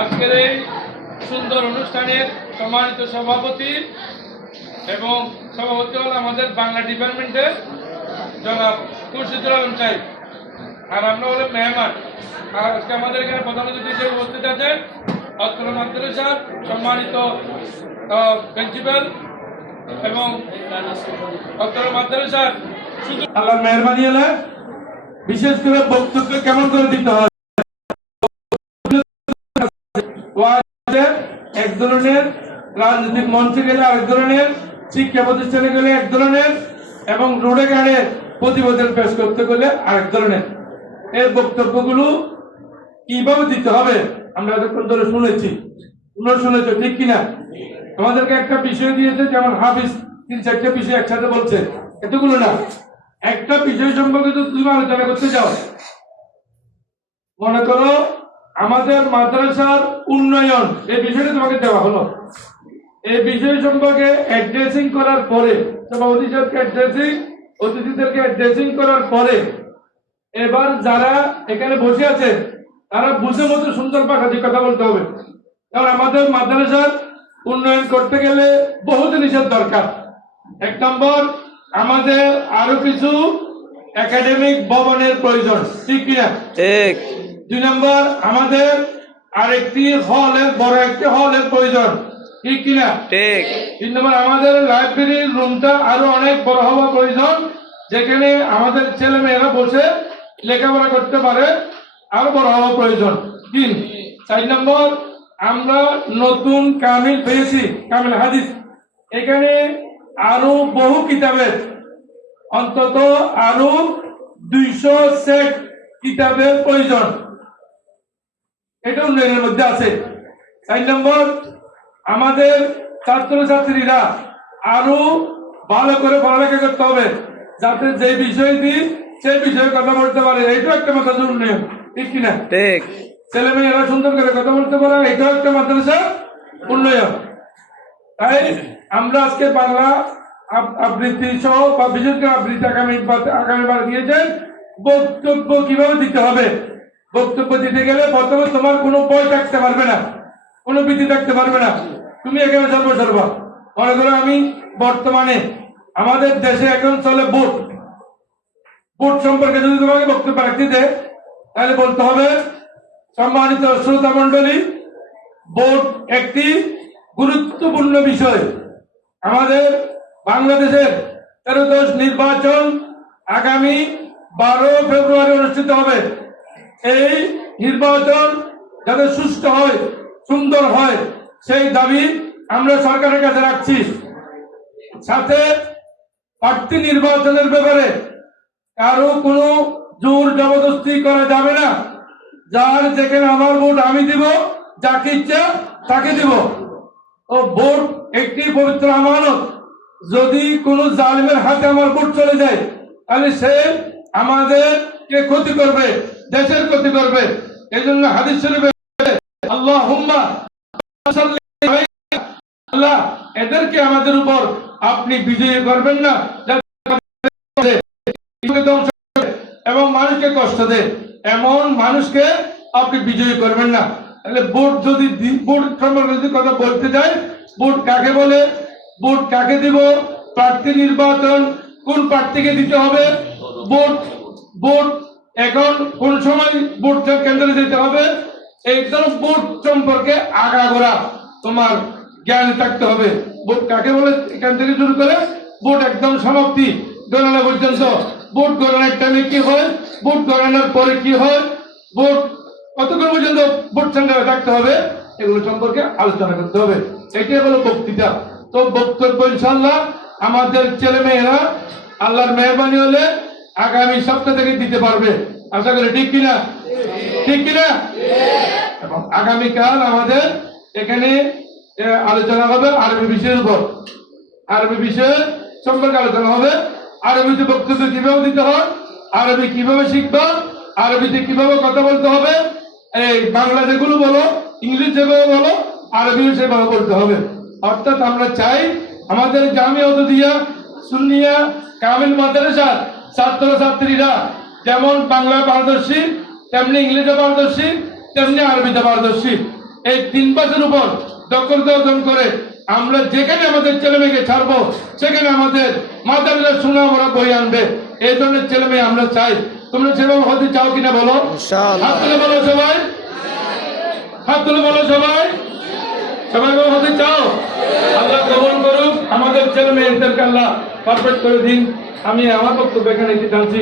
আজকের এই সুন্দর অনুষ্ঠানের সম্মানিত সভাপতি এবং সভাপতি হল আমাদের বাংলা ডিপার্টমেন্টের জনাব খুরশিদুল আলম সাহেব, আর আমরা হলো মেহমান। আর আজকে আমাদের এখানে প্রধান অতিথি হিসেবে উপস্থিত আছেন অত্র মাদ্রাসার সম্মানিত প্রিন্সিপাল এবং অত্র মাদ্রাসার শুধু আল্লাহ মেহরবানি হলে বিশেষ করে বক্তব্য কেমন করে দিতে হয়, এক ধরনের রাজনৈতিক মঞ্চে গেলে আরেক ধরনের, শিক্ষা প্রতিষ্ঠানে গেলে এক ধরনের, এবং রোডে ঘাটে প্রতিবেদন পেশ করতে গেলে আরেক ধরনের। এই বক্তব্যগুলো কিভাবে দিতে হবে আমরা এতক্ষণ ধরে শুনেছি, ঠিক কিনা? আমাদেরকে একটা বিষয় দিয়েছে, যেমন হাফিজ 3-4টা বিষয় একসাথে বলছে, এতগুলো না, একটা বিষয় সম্পর্কে তো তুমি আলোচনা করতে চাও। মনে করো আমাদের মাদ্রাসার উন্নয়ন, এই বিষয়টা তোমাকে দেওয়া হলো। এই বিষয় সম্পর্কে অ্যাড্রেসিং করার পরে, সভাপতি সাহেবকে অ্যাড্রেসিং, অতিথিদেরকে অ্যাড্রেসিং করার পরে এবার যারা এখানে বসে আছে তারা বুঝে মতো সুন্দর ভাষায় কথা বলতে হবে। কারণ আমাদের মাদ্রাসার উন্নয়ন করতে গেলে বহু জিনিসের দরকার। 1 নম্বর, আমাদের আরো কিছু একাডেমিক ভবনের প্রয়োজন, ঠিক কিনা? ঠিক। 2 নম্বর, আমাদের আরেকটি হলের, বড় একটি হলের প্রয়োজন, ঠিক কিনা? ঠিক। 3 নম্বর, আমাদের লাইব্রেরির রুমটা আরো অনেক বড় হওয়া প্রয়োজন, যেখানে আমাদের ছেলে মেয়েরা বসে লেখাপড়া করতে পারে, আরো বড় হওয়া প্রয়োজন। 4 নম্বর, আমরা নতুন কামিল পেয়েছি, কামিল হাদিস, এখানে আরো বহু কিতাবের, অন্তত আরো 200 সেট কিতাবের প্রয়োজন, এটা উন্নয়নের মধ্যে আছে। 4 নম্বর, আমাদের ছাত্রছাত্রীরা আরো ভালো করে পড়ালেখা করতে হবে, যাতে যে বিষয় দিই সেই বিষয়ে কথা বলতে পারে, এইটাও একটা মাদ্রাসার উন্নয়ন, ঠিক কিনা? ঠিক। ছেলে মেয়েরা সুন্দর করে কথা বলতে পারে, এটাও একটা মাদ্রাসার উন্নয়ন। তাই আমরা আজকে বাংলা আবৃত্তি সহ, বা বিশেষ করে আবৃত্তি আগামীবার দিয়েছেন, বক্তব্য কিভাবে দিতে হবে। বক্তব্য দিতে গেলে প্রথমে তোমার কোনো ভয় থাকতে পারবে না, কোনো ভীতি থাকতে পারবে না, তুমি এখানে সর্বসর্বা। মনে করো আমি বর্তমানে আমাদের দেশে এখন চলে ভোট সম্পর্কে যদি তোমাকে বক্তব্য রাখতে দেয়, তাহলে বলতে হবে, সম্মানিত শ্রোতা মন্ডলী, ভোট একটি গুরুত্বপূর্ণ বিষয়। আমাদের বাংলাদেশের 13দশ নির্বাচন আগামী 12 ফেব্রুয়ারি অনুষ্ঠিত হবে। এই নির্বাচন যাতে সুষ্ঠু হয়, সুন্দর হয়, সেই দাবি আমরা সরকারের কাছে রাখছি। সাথে প্রার্থী নির্বাচনের ব্যাপারে কারো কোনো জোর জবরদস্তি করা যাবে না। যার যেখানে আমার ভোট আমি দিব, যাকে ইচ্ছা তাকে দিব। ও ভোট একটি পবিত্র আমানত, যদি কোনো জালিমের হাতে আমার ভোট চলে যায়, তাহলে সে আমাদেরকে ক্ষতি করবে, দেশের ক্ষতি করবে। এই জন্য হাদিস শরীফে আল্লাহুম্মা সাল্লি আলাইহি, আল্লাহ এদেরকে আমাদের উপর আপনি বিজয়ী করবেন না, এবং মানুষকে কষ্ট দেয়, এমন মানুষকে আপনি বিজয়ী করবেন না। তাহলে ভোট যদি, ভোট সম্পর্কে যদি কথা বলতে যাই, ভোট কাকে বলে, ভোট কাকে দিব, প্রার্থী নির্বাচন কোন প্রার্থীকে দিতে হবে, ভোট এখন কোন সময় ভোট কেন্দ্রে দিতে হবে, এই ধরনের ভোট সম্পর্কে আগাগোড়া তোমার জ্ঞান থাকতে হবে। ভোট কাকে বলে এখান থেকে শুরু করে ভোট একদম সমাপ্তি গণনা পর্যন্ত, ভোট গণনার টাইমে কি হয়, ভোট গণনার পরে কি হয়, ভোট কতক্ষণ পর্যন্ত ভোট সংগ্রহ থাকতে হবে, এগুলো সম্পর্কে আলোচনা করতে হবে। এটাই হলো বক্তৃতা। তো বক্তব্য ইনশাআল্লাহ আমাদের ছেলে মেয়েরা আল্লাহর মেহরবানি হলে আগামী সপ্তাহ থেকে দিতে পারবে, আশা করি, ঠিক কিনা? ঠিক কিনা? এবং আগামীকাল আমাদের এখানে আলোচনা হবে আরবি বিষয়ের উপর, আরবি বিষয় সম্পর্কে আলোচনা হবে। আরবিতে বক্তব্য কিভাবে দিতে হয়, আরবি কিভাবে শিখবা, আরবিতে কিভাবে কথা বলতে হবে, এই বাংলা যেগুলো বলো, ইংলিশ যেভাবে বলো, আরবিও সেভাবে বলতে হবে। অর্থাৎ আমরা চাই আমাদের জামিয়া উদ্দিয়া সুন্নিয়া কামিল মাদ্রাসার ছাত্রছাত্রীরা যেমন বাংলা পারদর্শী, তেমনি ইংরেজি পারদর্শী, তেমনি আরবিতে পারদর্শী। এই 3 ভাষার উপর দক্ষতা অর্জন করে আমরা যেখানে আমাদের ছেলে মেয়েকে ছাড়বো সেখানে আমাদের মাতাপিতা সুনামরা বই আনবে। এই ধরনের ছেলে মেয়ে আমরা চাই। তোমরা সেভাবে হতে চাও কিনা বলো? হাত তুলে বলো সবাই, হাত তুলে বলো সবাই, সবাই হতে চাও? আল্লাহ কবুল করুক। আমাদের ছেলে মেয়েদেরকে আল্লাহ পারফেক্ট করে দিন। আমি আমার বক্তব্য এখানে জানছি।